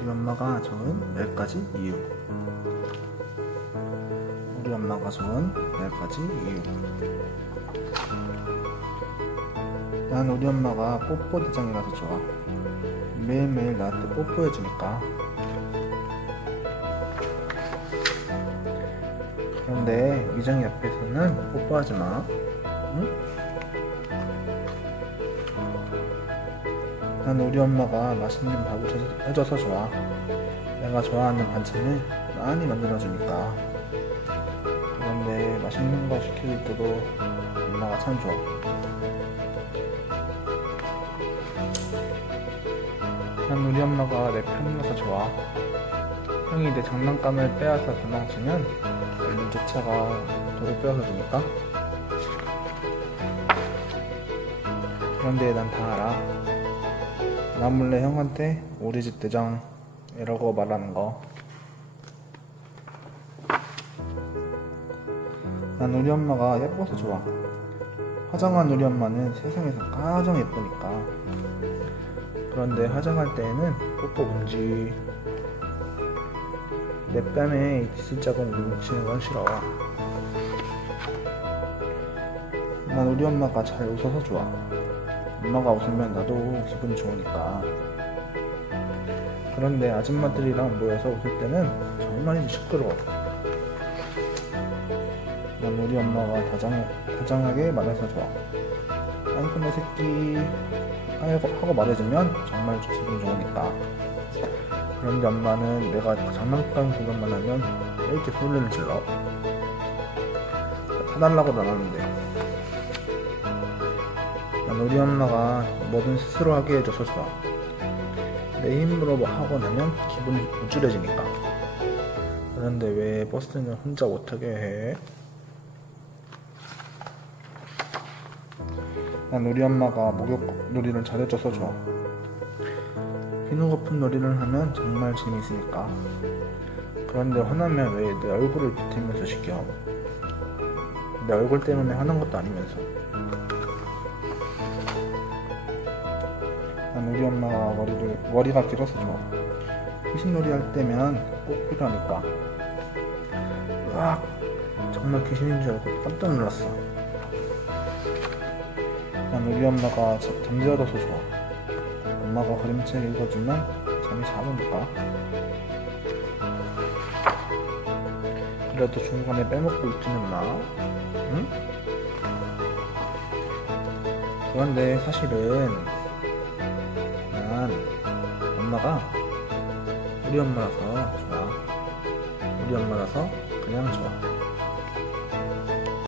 우리 엄마가 좋은 10가지 이유. 우리 엄마가 좋은 10가지 이유. 난 우리 엄마가 뽀뽀 대장이라서 좋아. 매일매일 나한테 뽀뽀해주니까. 그런데 미정이 옆에서는 뽀뽀하지 마. 응? 난 우리 엄마가 맛있는 밥을 해줘서 좋아. 내가 좋아하는 반찬을 많이 만들어주니까. 그런데 맛있는 거 시켜줄 때도 엄마가 참 좋아. 난 우리 엄마가 내 편이라서 좋아. 형이 내 장난감을 빼앗아 도망치면 얼른 쫓아가 도로 빼앗아 주니까. 그런데 난 다 알아. 나 몰래 형한테 우리 집 대장이라고 말하는 거. 난 우리 엄마가 예뻐서 좋아. 화장한 우리 엄마는 세상에서 가장 예쁘니까. 그런데 화장할 때에는 뽀뽀 금지. 내 뺨에 이슬 자국 뭉치는 건 싫어. 난 우리 엄마가 잘 웃어서 좋아. 엄마가 웃으면 나도 기분이 좋으니까. 그런데 아줌마들이랑 모여서 웃을 때는 정말 시끄러워. 난 우리 엄마가 다장, 다장하게 말해서 좋아. 아이고 내 새끼 아이고 하고 말해주면 정말 기분 좋으니까. 그런데 엄마는 내가 장난감 구경만 하면 왜 이렇게 소리를 질러? 사달라고도 안 하는데. 난 우리 엄마가 뭐든 스스로 하게 해줘서 좋아. 내 힘으로 뭐 하고 나면 기분이 우쭐해지니까. 그런데 왜 버스는 혼자 못하게 해? 난 우리 엄마가 목욕 놀이를 잘해줘서 좋아. 비누 거품 놀이를 하면 정말 재미있으니까. 그런데 화나면 왜 내 얼굴을 비틀면서 시켜? 내 얼굴 때문에 화난 것도 아니면서. 난 우리 엄마가 머리를, 머리가 길어서 좋아. 귀신놀이 할 때면 꼭 필요하니까. 으악! 정말 귀신인 줄 알고 깜짝 놀랐어. 난 우리 엄마가 잠재워서 좋아. 엄마가 그림책 읽어주면 잠이 잘 오니까. 그래도 중간에 빼먹고 있지는 마. 응? 그런데 사실은 난 엄마가 우리 엄마라서 좋아. 우리 엄마라서 그냥 좋아.